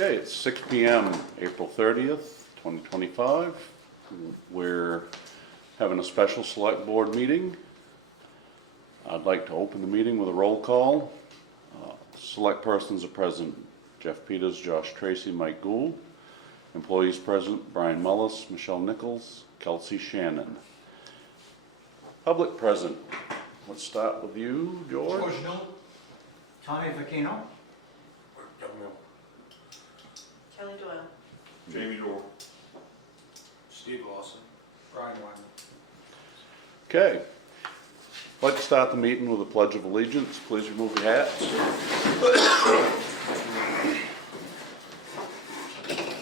Okay, it's 6 p.m., April 30th, 2025. We're having a special select board meeting. I'd like to open the meeting with a roll call. Select persons are present: Jeff Peters, Josh Tracy, Mike Gould. Employees present: Brian Mullis, Michelle Nichols, Kelsey Shannon. Public present. Let's start with you, George. George Mill, Tommy Vecchino, Kelly Doyle. Jamie Dorr. Steve Lawson, Brian Wyman. Okay. I'd like to start the meeting with a pledge of allegiance. Please remove your hats.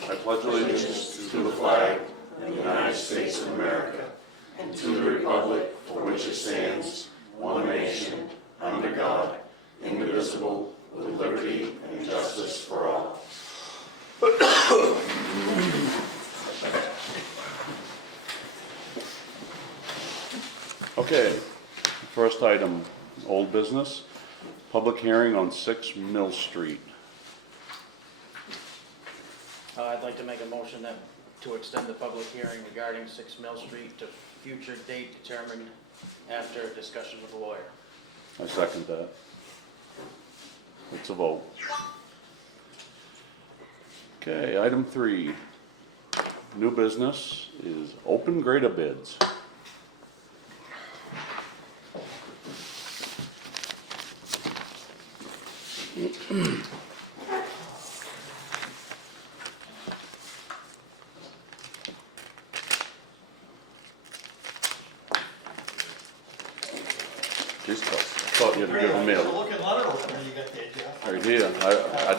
I pledge allegiance to the flag of the United States of America and to the republic for which it stands, one nation, under God, indivisible, with liberty and justice for all. Okay, first item, old business, public hearing on 6 Mill Street. I'd like to make a motion to extend the public hearing regarding 6 Mill Street to future date determined after discussion with the lawyer. I second that. It's a vote. Okay, item 3, new business is open grader bids. Jeez, I thought you had to give them It's a mail. looking letter opener you got there, Jeff. Right here,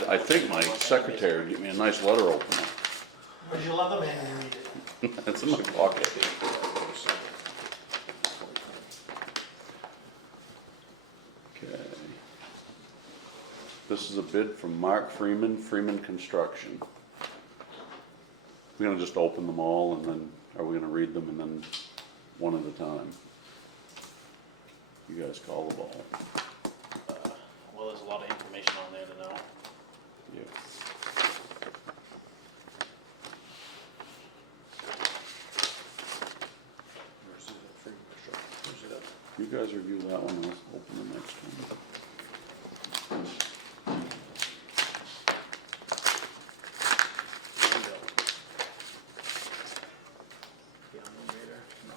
I think my secretary would get me a nice letter opener. Where's your leather man when you need it? It's in my pocket. Okay. This is a bid from Mark Freeman, Freeman Construction. We're gonna just open them all and then, are we gonna read them and then one at a time? You guys call the ball. Well, there's a lot of information on there to know. Yeah. You guys review that one, let's open the next one. There you go. The unknown grader? No.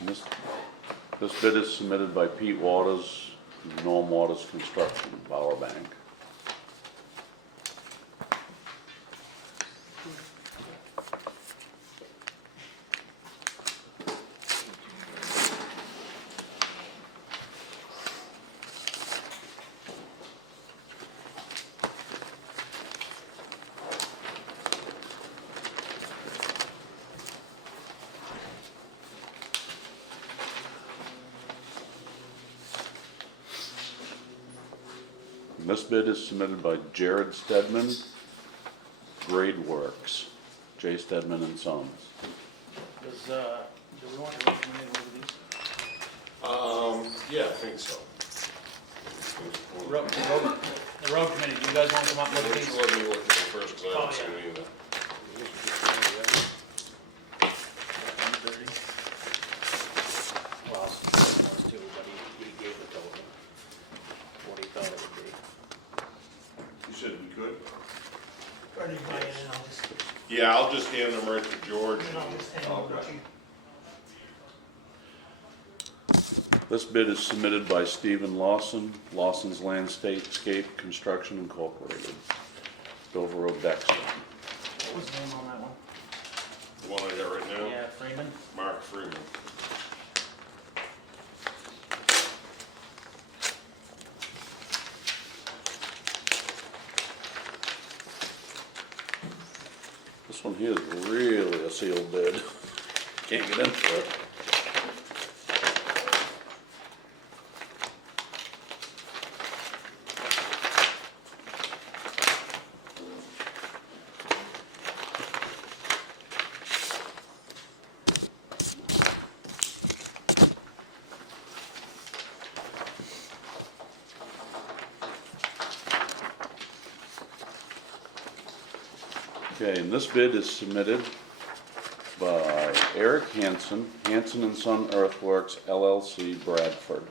And this bid is submitted by Pete Waters, Norm Waters Construction, Bower Bank. And this bid is submitted by Jared Stedman, Grade Works, J. Stedman and Sons. Do we want to recommend one of these? Yeah, I think so. The road committee, do you guys want to come up and look at Which these? one are you looking at first, because I Oh, haven't seen it either. 130. Well, those two, but he gave the total, what he thought it would be. You said we could? Or do you buy it and I'll just, Yeah, I'll just hand them right to George. and I'll just hand it to you. This bid is submitted by Stephen Lawson, Lawson's Landscape Construction Incorporated, Dover Road, Dexter. What was the name on that one? The one I got right now? Yeah, Freeman? Mark Freeman. This one here is really a sealed bid. Can't get into it. Okay, and this bid is submitted by Eric Hansen, Hansen and Son Earthworks LLC, Bradford.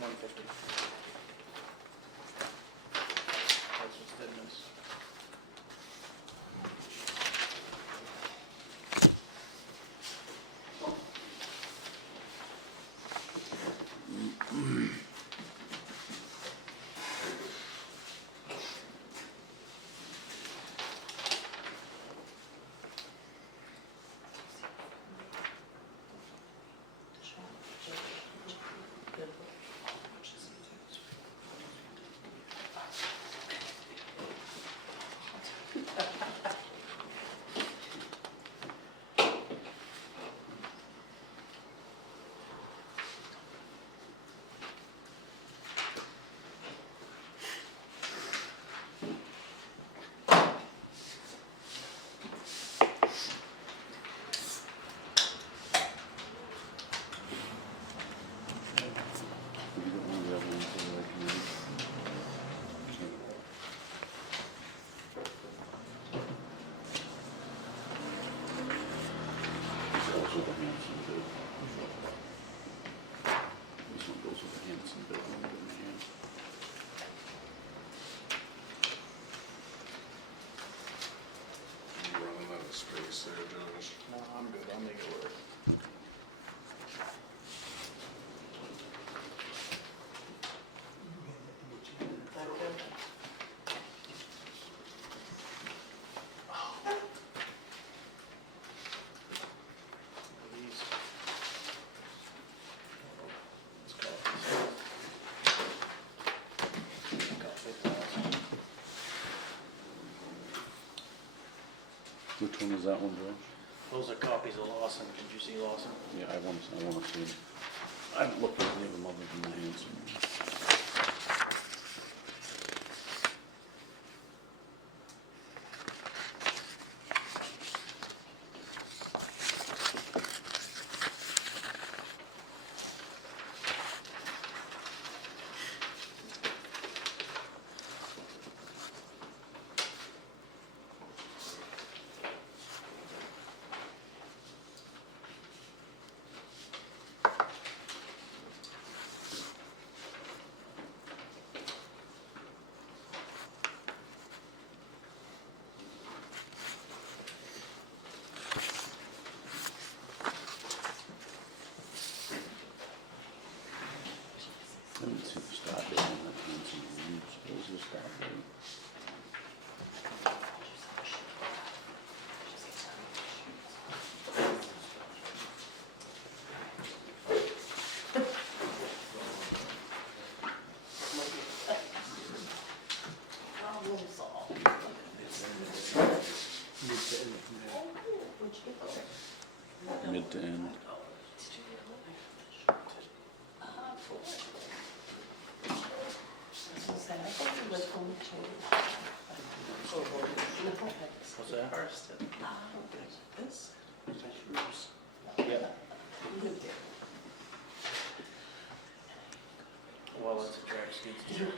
$150. That's what's in this. Goes with the Hanson bid. This one goes with the Hanson bid, one in the hand. You running out of space there, Jonas? No, I'm good, I'll make it work. These. Let's call it this. Got 50,000. Which one is that one, George? Those are copies of Lawson. Did you see Lawson? Yeah, I wanna see it. I haven't looked at any of them other than the Hanson. I didn't see the start date on that Hanson. What was the start date? Mid to end. What's that? Yeah. Well, that's a track skid steer.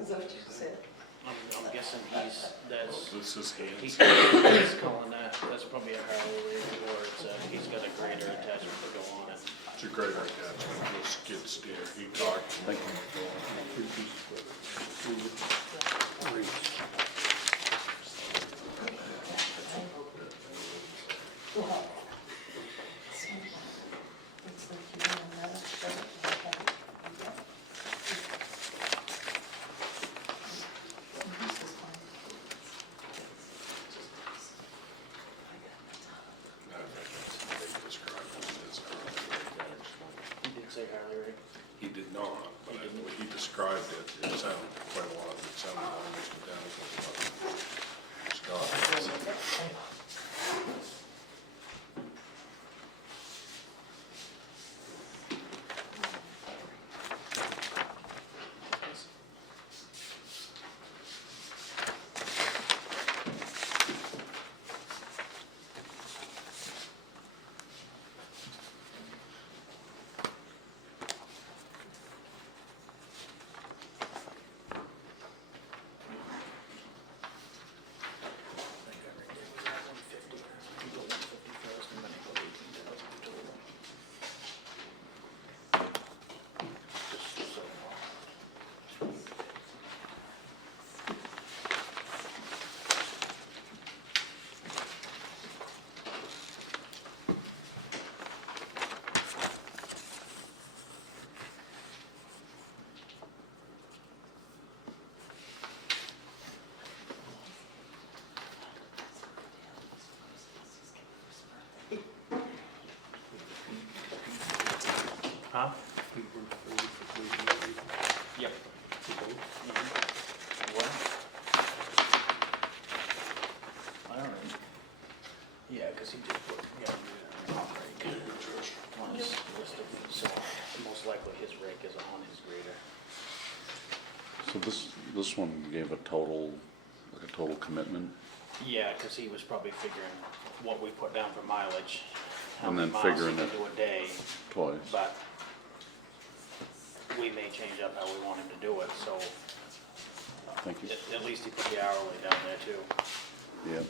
Is that what you said? I'm guessing that's, This is he's Hanson. calling that's probably a Harley rig, or it's he's got a grader attachment to go on it. It's a great attachment, a skid steer. He talked. Thank you. He did say Harley rig. He did not, but he sounded quite a lot, it sounded almost identical to what Scott said. Huh? Yep. What? I don't know. Yeah, cause he did put, on his list of, so most likely his rake is on his grader. So this one gave a total, like a total commitment, Yeah, cause he was probably figuring what we put down for mileage, how And many then miles he figuring can it. do a day, twice. but we may change up how we want him to do it, so Thank you. at least he put the hourly down there too. Yeah.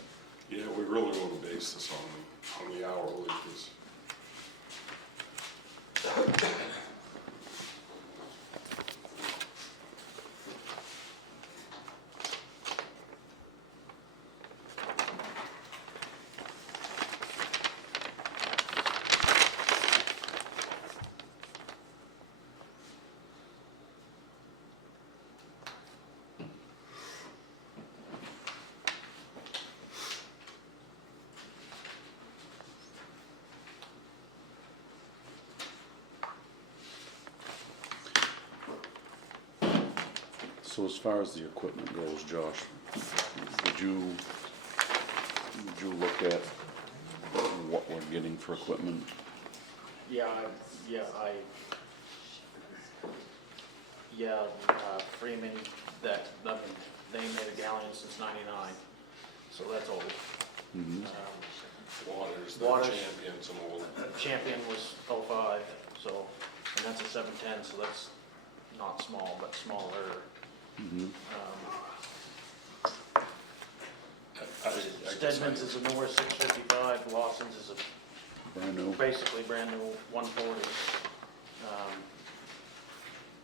Yeah, we really want to base this on the hourly, because So as far as the equipment goes, Josh, would you look at what we're getting for equipment? Freeman, that, I mean, they made a galleon since '99, so that's old. Mhm. Waters, the Waters. champions and all. Champion was '05, so, and that's a 710, so that's not small, but smaller. Mhm. Stedman's is a newer 655, Lawson's is a Brand new? basically brand new 140.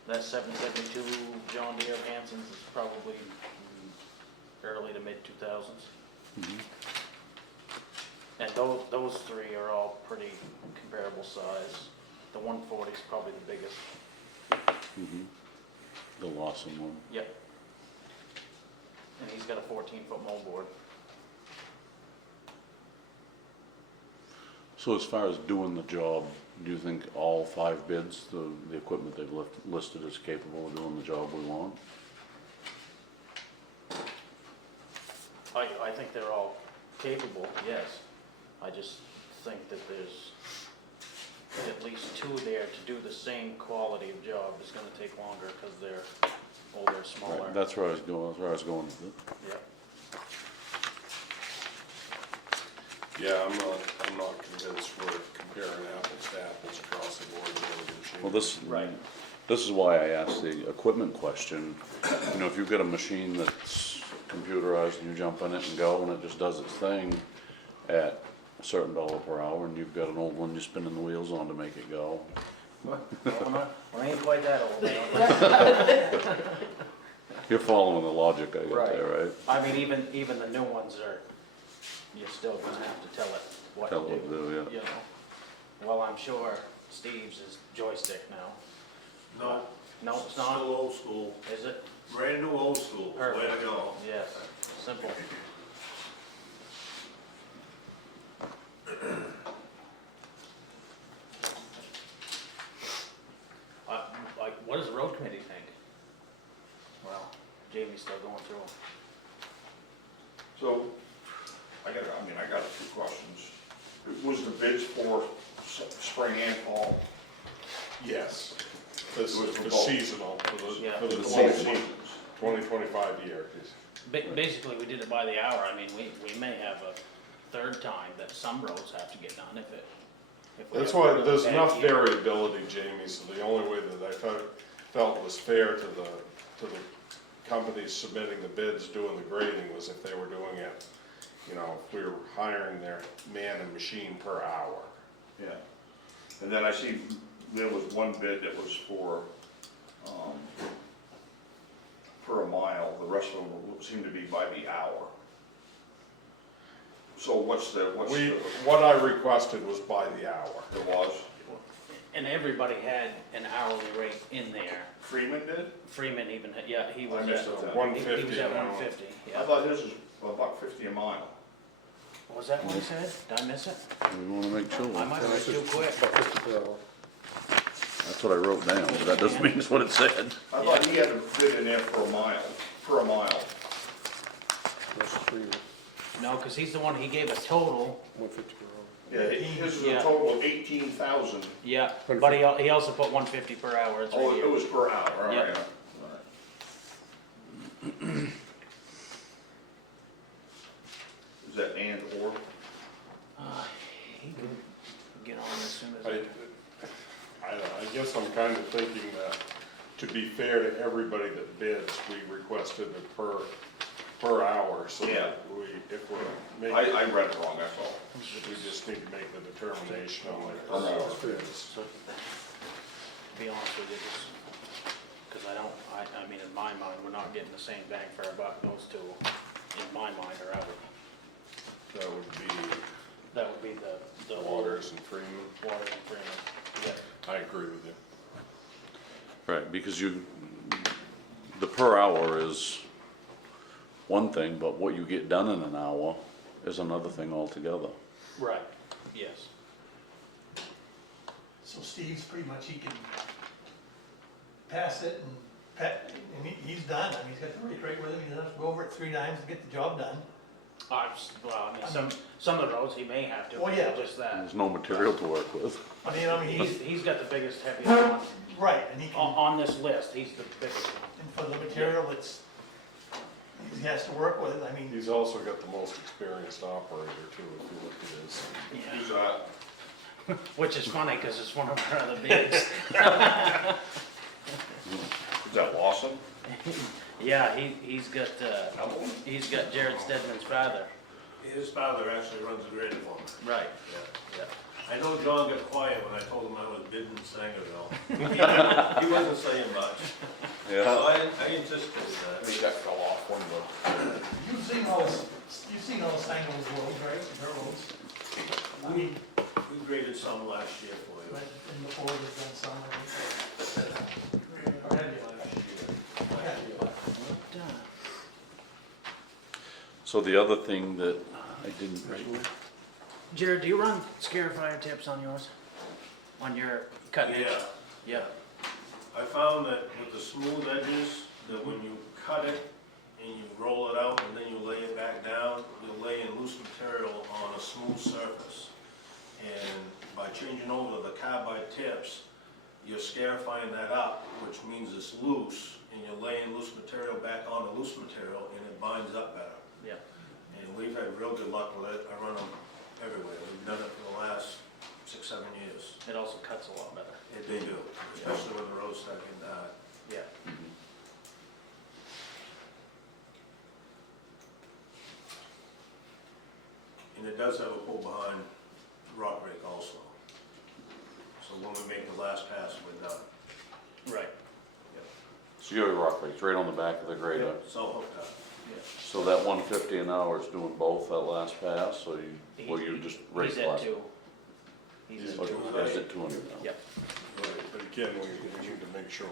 That 772 John Deere of Hanson's is probably early to mid 2000s. Mhm. And those three are all pretty comparable size. The 140 is probably the biggest. Mhm. The Lawson one. Yep. And he's got a 14-foot moldboard. So as far as doing the job, do you think all 5 bids, the equipment they've listed is capable of doing the job we want? I think they're all capable, yes. I just think that there's at least 2 there to do the same quality of job. It's gonna take longer because they're older, smaller. Right, that's where I was going with it. Yep. Yeah, I'm not convinced we're comparing apples to apples across the board with other machines. Well, this is why I asked the equipment question. You know, if you've got a machine that's computerized and you jump in it and go and it just does its thing at a certain dollar per hour, and you've got an old one you're spinning the wheels on to make it go. Well, we ain't quite that old, I don't think. You're following the logic I got Right. there, right? I mean, even the new ones are, you're still gonna have to tell it what to Tell do. it to do, yeah. You know, well, I'm sure Steve's is joystick now. No, No, it's still not, old school, is it? brand new old school, way Perfect. to go. Yes, simple. Like, what does the road committee think? Jamie's still going through them. So, I got a few questions. Was the bids for spring and fall? Yes. This It was is for the both. seasonal, Yeah. for the Both 20 seasons? 2025 year. Basically, we did it by the hour. I mean, we may have a third time that some roads have to get done if we That's have a why, really there's bad enough year. variability, Jamie, so the only way that I felt was fair to the companies submitting the bids, doing the grading, was if they were doing it, you know, if we were hiring their man and machine per hour. Yeah. And then I see there was one bid that was for, per a mile, the rest of them seem to be by the hour. So what's the, What I requested was by the hour. it was? And everybody had an hourly rate in there. Freeman did? Freeman even had, yeah, he I was missed at, it then. he 150 was at an hour. 150, I yeah. thought his was $1.50 a mile. Was that what he said? Did I miss it? We wanna make sure. I might have read too quick. That's what I wrote down, but that doesn't mean it's what it said. I thought he had a bid in there for a mile, per a mile. No, cause he's the one, he gave a total, Yeah, his is a Yeah. total of 18,000. yeah, but he also put 150 per hour, it's Oh, right it here. was per hour, all right. Yeah. All right. Is that and or? He could get on as soon as. I guess I'm kind of thinking that, to be fair to everybody that bids, we requested it per hour, so Yeah. that if we're making, I read it wrong, that's all. we just need to make the determination on like per Per hour. hour bids. So, to be honest with you, because I mean, in my mind, we're not getting the same bang for our buck, those two, in my mind, are out. That would be That would be the Waters and Freeman. Waters and Freeman, yeah. I agree with you. Right, because the per hour is one thing, but what you get done in an hour is another thing altogether. Right, yes. So Steve's pretty much, he can pass it and he's done. I mean, he's got the rate right with him. He doesn't have to go over it 3 times to get the job done. Well, I mean, some of the roads he may have to, Well, yeah. just that. There's no material to work with. I mean, He's got the biggest, heaviest one. right, and he can, On this list, he's the biggest one. and for the material that's, he has to work with, I mean, He's also got the most experienced operator too, if you look at his. Yeah. Who's that? Which is funny, because it's one of our other bids. Is that Lawson? Yeah, he's got Jared Stedman's father. His father actually runs the grader for me. Right. Yeah. I know John got quiet when I told him I was bidding Sangerville. He wasn't saying much. So I anticipated I that. think that fell off one of you've seen all Stango's roads, right, their roads? I mean, We graded some last year for you. but in the Ford has done some, or have you? Yeah. So the other thing that I didn't write, Jared, do you run Scarifier tips on yours? On your cut edge? Yeah. Yeah. I found that with the smooth edges, that when you cut it and you roll it out and then you lay it back down, you're laying loose material on a smooth surface. And by changing over the carbide tips, you're scarifying that up, which means it's loose, and you're laying loose material back on the loose material, and it binds up better. Yeah. And we've had real good luck with it. I run them everywhere. We've done it for the last 6-7 years. It also cuts a lot better. They do, especially when the roads start getting hard. Yeah. And it does have a pull behind rock rake also. So when we make the last pass, we're done. Right. so your rock rate's right on the back of the grader. It's all hooked up. So that 150 an hour is doing both that last pass, so you just race He's at last? 2. He's at Oh, 2. Is it 200 now? Yep. But again, we need to make sure.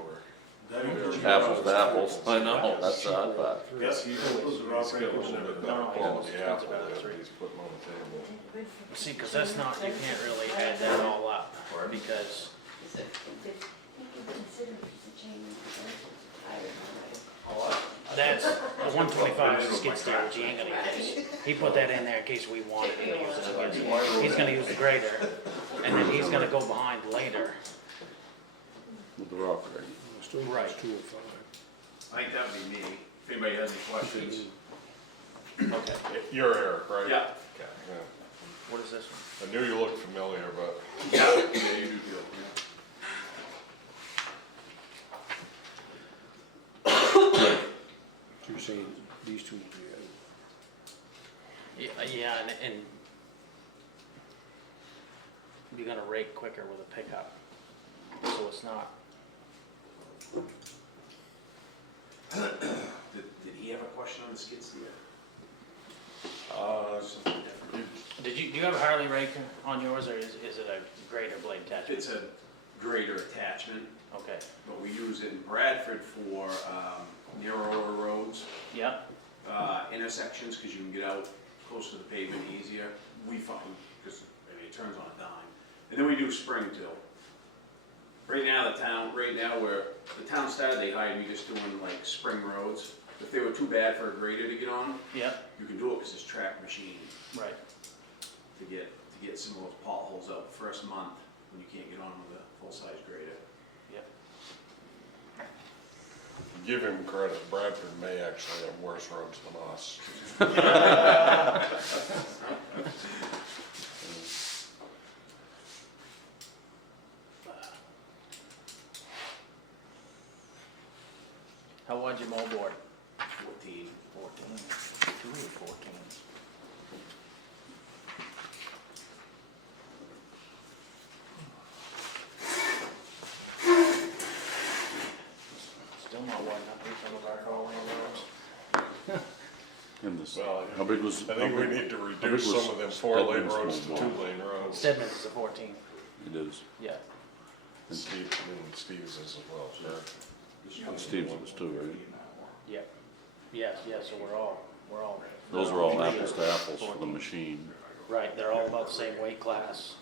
That includes Apples to apples, I know, that's the hard part. Yes, he includes the rock rake and everything. No, he's almost Yeah, expensive out of the 3. he's putting on the table. See, because that's not, you can't really add that all up, because, If you consider it's a chain link, I don't know. That's, the 125 is a skid steer, which he ain't gonna use. He put that in there in case we wanted him to use it again. He's gonna use the grader, and then he's gonna go behind later. With the rock grade. Right. I think that would be me, if anybody has any questions. Okay. You're Eric, right? Yeah. Yeah. What is this one? I knew you looked familiar, but Yeah, you do, yeah. You're saying these two, Yeah, and you're gonna rake quicker with a pickup, so it's not. Did he have a question on the skid steer? Do you have a Harley rake on yours, or is it a grader blade attachment? It's a grader attachment, Okay, but we use it in Bradford for narrower roads, yep, intersections, because you can get out close to the pavement easier. We find, because it turns on a dime. And then we do spring too. Right now, where the town started, they hired me just doing like spring roads. If they were too bad for a grader to get on, yep, you can do it because it's track machine right. to get some of those potholes out the first month when you can't get on with a full-size grader. Yep. give him credit, Bradford may actually have worse roads than us. How wide your moldboard? 14. 14. 2 or 14. Still not wide enough for some of our Halloween roads. In this, Well, how big was? I think how we big- need to how big reduce was some of them four-lane Stedman's roads to moldboard? two-lane roads. Stedman's is a 14. It is. Yeah. Steve's is as well, sure. Steve's was too, right? Yep. Yes, so we're all. Those are all apples to apples for the machine. Right, they're all about the same weight class.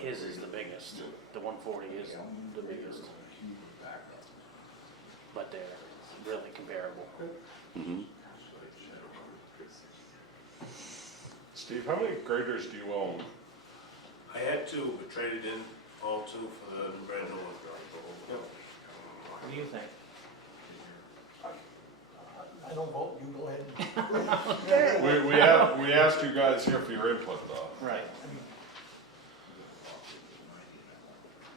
His is the biggest, the 140 is the biggest. But they're really comparable. Mm-hmm. Steve, how many graders do you own? I had two, but traded in all two for the brand new one. What do you think? I don't vote, you go ahead. We asked you guys here for your input though. Right.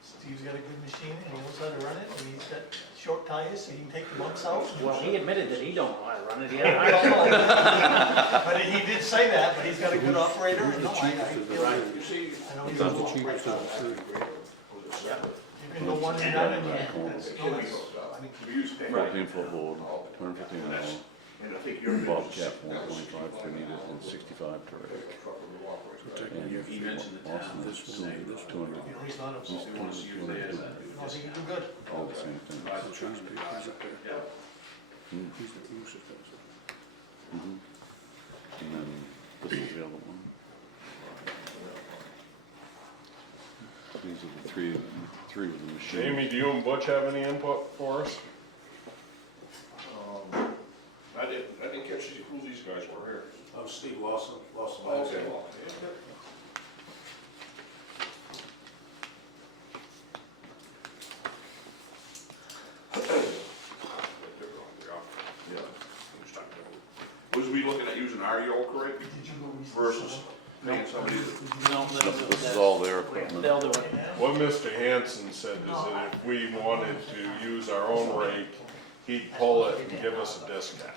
Steve's got a good machine and he knows how to run it, and he's got short tires so you can take the bumps out. Well, he admitted that he don't know how to run it. He I had don't know. But he did say that, but he's got a good operator, and no, I feel like, I know he's a good cheapest operator. of the three. You can go one and done, and that's, no, that's, I mean, We use paper. 14-foot board, 215 an hour. And I think you're. Bobcat 125 to meet it and 65 to rake. And He mentioned the Austin town. is 200, you know, he's not a, He wants to use theirs. no, he can do good. all the same thing. Buy the truck. He's up there. Yeah. He's the closest person. Mhm. And then this is the other one. These are the three with the machine. Jamie, do you and Butch have any input for us? I didn't catch who these guys were here. I'm Steve Lawson. Okay, well, yeah. Was we looking at using our yoke rake Did you go research versus paying somebody? No, This is all their equipment. They'll do it. What Mr. Hanson said is that if we wanted to use our own rake, he'd pull it and give us a discount.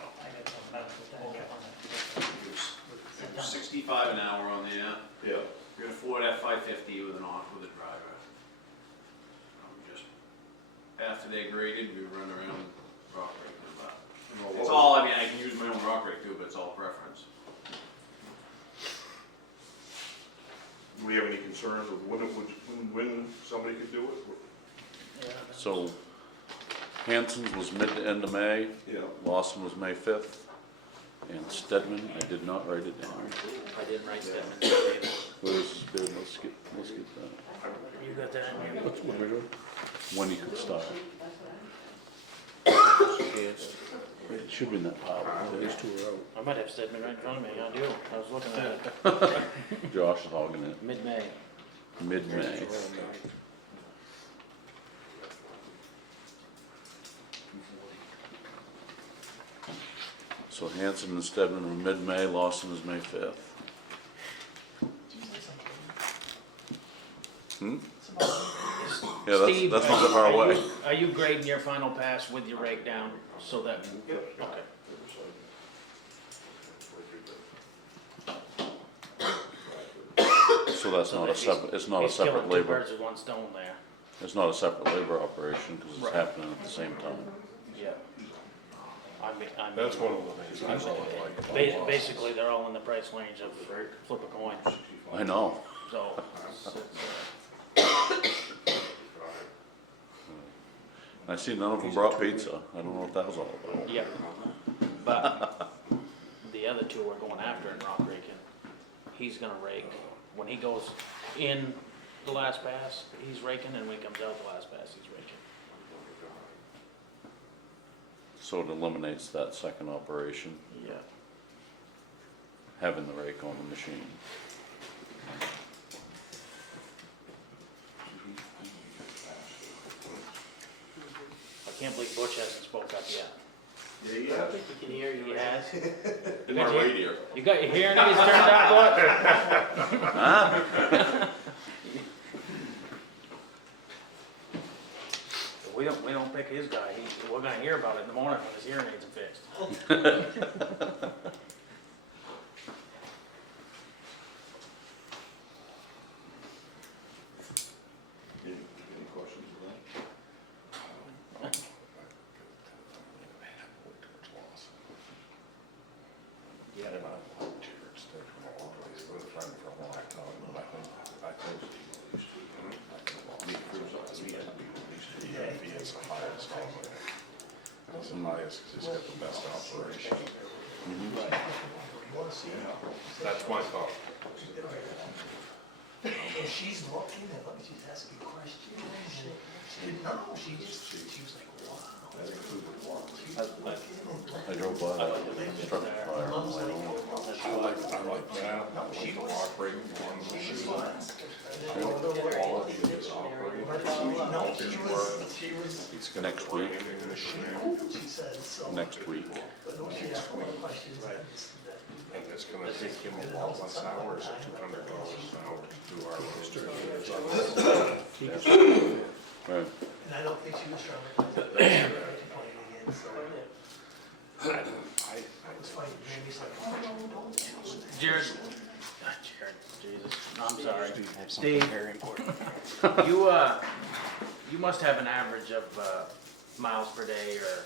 It was 65 an hour on there. Yeah. You're gonna Ford F-550 with a driver. Just, after they graded, we run around rock rake them up. It's all, I mean, I can use my own rock rake too, but it's all preference. Do we have any concerns of when somebody could do it? So Hanson's was mid to end of May, Yeah. Lawson was May 5th, and Stedman, I did not write it down. I didn't write Stedman's either. Where's his bid? Let's get that. You got that in here? What's what we're doing? When he could start. should be in that pile. These two are out. I might have Stedman right in front of me, I do, I was looking at it, Josh is hogging it, mid-May. mid-May. So Hanson and Stedman are mid-May, Lawson is May 5th. Hmm? Yeah, Steve, that's not that far away. Are you grading your final pass with your rake down, so that, okay. So that's not a separate, it's not a He's killing separate two labor, birds with one stone there. it's not a separate labor operation, because it's Right. happening at the same time. Yeah. I mean, That's one of the things I don't like about Lawson. basically, they're all in the price range of flip a coin, I know. so. I see none of them brought pizza, I don't know what that was all about. Yeah, but the other two are going after in rock raking. He's gonna rake, when he goes in the last pass, he's raking, and when he comes out the last pass, he's raking. So it eliminates that second operation, Yeah. having the rake on the machine. I can't believe Butch hasn't spoke up yet. Yeah, I don't think he can hear you. He has. In my radio. You got your hearing aids turned on, Butch? We don't pick his guy, we're gonna hear about it in the morning when his hearing aids are fixed. Any questions for that? Yeah. And I've liked Jared Stick for a long time. He's been a friend for a long time, but I think he is the highest on there. He's the highest because he's got the best operation. That's my thought. And she's looking and look, she's asking questions, and she didn't know, she was like, wow. She's looking and I drove by that structure fire on my own. I like that, like the operating one, the quality of his operating. no, she was, He's got Next the week. grinding machine, she said, so. Next week. But no, she asked a lot of questions. and it's gonna take him a lot less hours at $200 an hour to do our roads. Right. And I don't think she was trying to again, so. It's funny, Jamie's like, oh, no, don't do it. Jared, Jesus, I'm sorry. Steve, very important. You must have an average of, miles per day or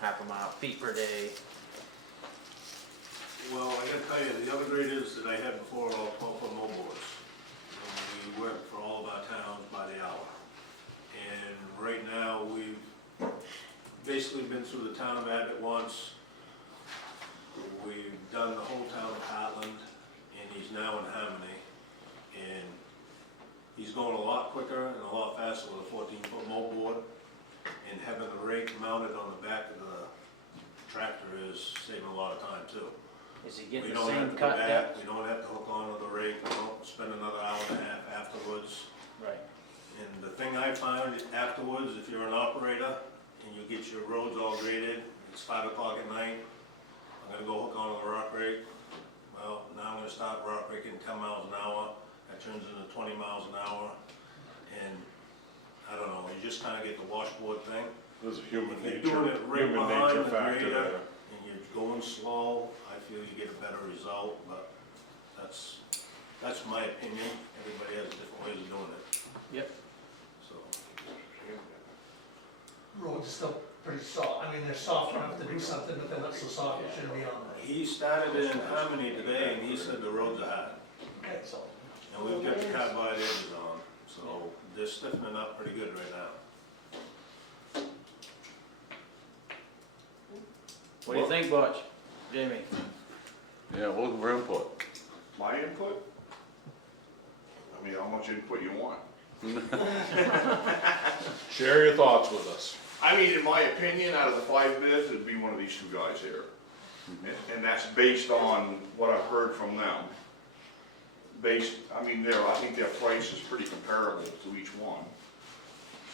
half a mile, feet per day. Well, I gotta tell you, the other graders that I had before were all 12-foot moldboards. We worked for all of our towns by the hour. And right now, we've basically been through the town of Abbott once. We've done the whole town of Heartland, and he's now in Harmony. And he's going a lot quicker and a lot faster with a 14-foot moldboard. And having the rake mounted on the back of the tractor is saving a lot of time too. Is he We getting the don't have same to go cut back, depth? we don't have to hook onto the rake, we don't spend another hour and a half afterwards. Right. And the thing I found afterwards, if you're an operator and you get your roads all graded, it's 5 o'clock at night, I'm gonna go hook onto the rock rake. Well, now I'm gonna start rock raking 10 miles an hour, that turns into 20 miles an hour. And I don't know, you just kinda get the washboard thing. There's a human If you're doing nature, it right human behind nature the factor grader there. and you're going slow, I feel you get a better result, but that's my opinion. Everybody has different ways of doing it, Yep. so. Roads are still pretty soft, I mean, they're soft enough to do something, but they're not so soft, it shouldn't be on He started in Harmony today and he said the roads are hard. the, okay, so. And we've got the carbide edges on, so they're stiffening up pretty good right now. What do you think, Butch? Jamie? Yeah, we're looking for input. My input? I mean, how much input you want? Share your thoughts with us. I mean, in my opinion, out of the 5 bids, it'd be one of these 2 guys here. And that's based on what I've heard from them. I mean, I think their price is pretty comparable to each one,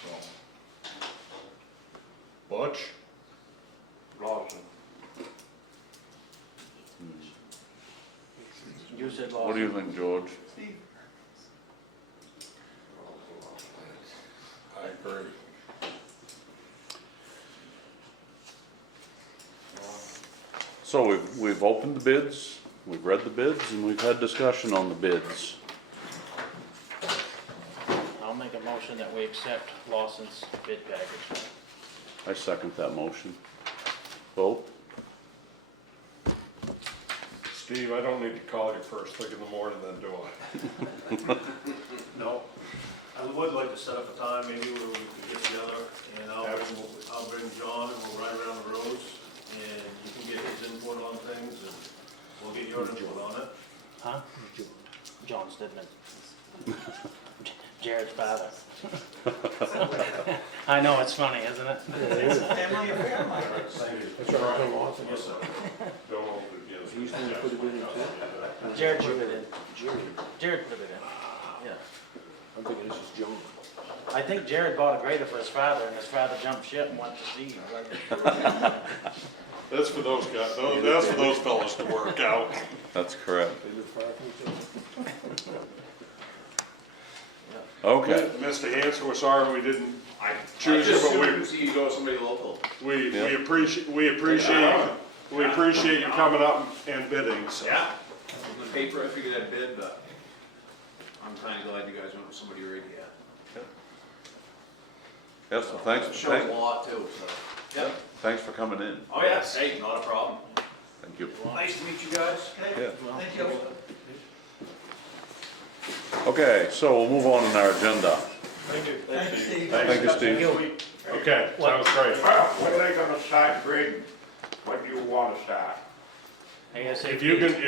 so. Butch? Lawson. You said What do you Lawson. think, George? Steve? I agree. So we've opened the bids, we've read the bids, and we've had discussion on the bids. I'll make a motion that we accept Lawson's bid package. I second that motion. Vote? Steve, I don't need to call you first thing in the morning then, do I? No, I would like to set up a time maybe where we could get together and I'll bring John and we'll ride around the roads and you can get his input on things and we'll get your input on it. Huh? John Stidman. Jared's father. I know, it's funny, isn't it? It's a family affair, Mike. That's right, I'm Lawson. Yes, sir. Don't hold it against me. He's the one that put it in too. Jared put it in. Jerry, Jared put it in. Yeah. I'm thinking this is John. I think Jared bought a grader for his father and his father jumped ship and went to sea. That's for those guys, that's for those fellas to work out. That's correct. They live far from each other. Okay, Mr. Hanson, we're sorry we didn't choose you, but see you go with somebody local. we Yeah. appreciate you coming up and bidding, so. Yeah. On the paper, I figured I'd bid, but I'm kinda glad you guys went with somebody already, yeah. yes, well, thanks, Shows a lot too, so. Yep. thanks for coming in. Oh, yes, hey, not a problem. Thank you. Nice to meet you guys. Okay, Yeah. thank you. Okay, so we'll move on in our agenda. Thank you. Thank you, Steve. Thank you, Steve. Okay, sounds great. Well, when are they gonna start grading? When do you wanna start? ASAP. If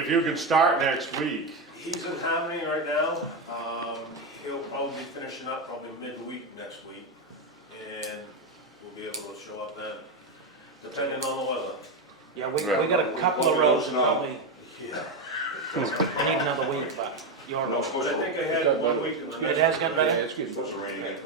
you can start next week, He's in Harmony right now. He'll probably be finishing up probably midweek next week. And we'll be able to show up then, depending on the weather. Yeah, we got a couple of roads that probably Yeah. need another week, but your road. I think I had 1 week and the next. It has got Yeah, better? it's getting supposed to rain. Of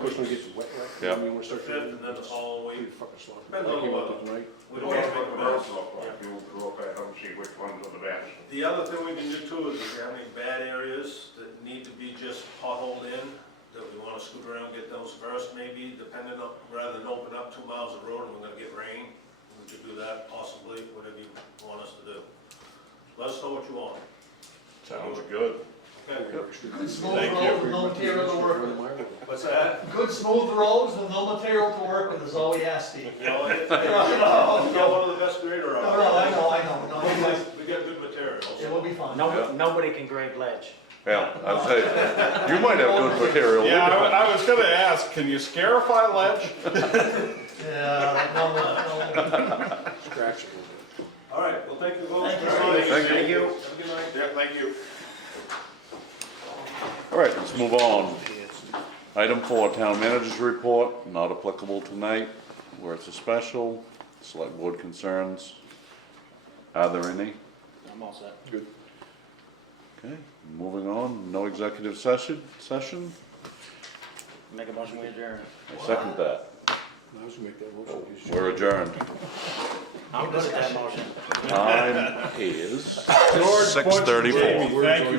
course, when it gets wet, right? Yeah. I mean, we're The starting fifth and then the following Pretty week. fucking slow. Depends I on the came out weather. tonight. We don't want to make a mess. You look at them, see which ones are the best. The other thing we can do too is if you have any bad areas that need to be just potholed in, that we wanna scoot around, get those first maybe, depending on, rather than open up 2 miles of road and we're gonna get rain, we could do that possibly, whatever you want us to do. Let us know what you want. sounds good. Okay? Good smooth Thank you. roads with no material to work with. What's that? Good smooth roads with no material to work with is all we ask, Steve. You know, No, no, we got one of the best grader no, out I there. know, no, you guys, We got good materials. it will be fun. Nobody can grade ledge. Yeah, I'd say, you might have good material. Yeah, I was gonna ask, can you scarify ledge? Yeah, no. Scratch it a little bit. All right, well, thank you both. Thank you. Thank you. Have a good night. Yeah, thank you. All right, let's move on. Item 4, town manager's report, not applicable tonight, where it's a special, select board concerns. Are there any? I'm all set. Good. Okay, moving on, no executive session? Make a motion, we adjourn. I second that. I was gonna make that motion. You should- We're adjourned. I'm good at that motion. Time is George, Butch, and 6:34. Jamie, thank you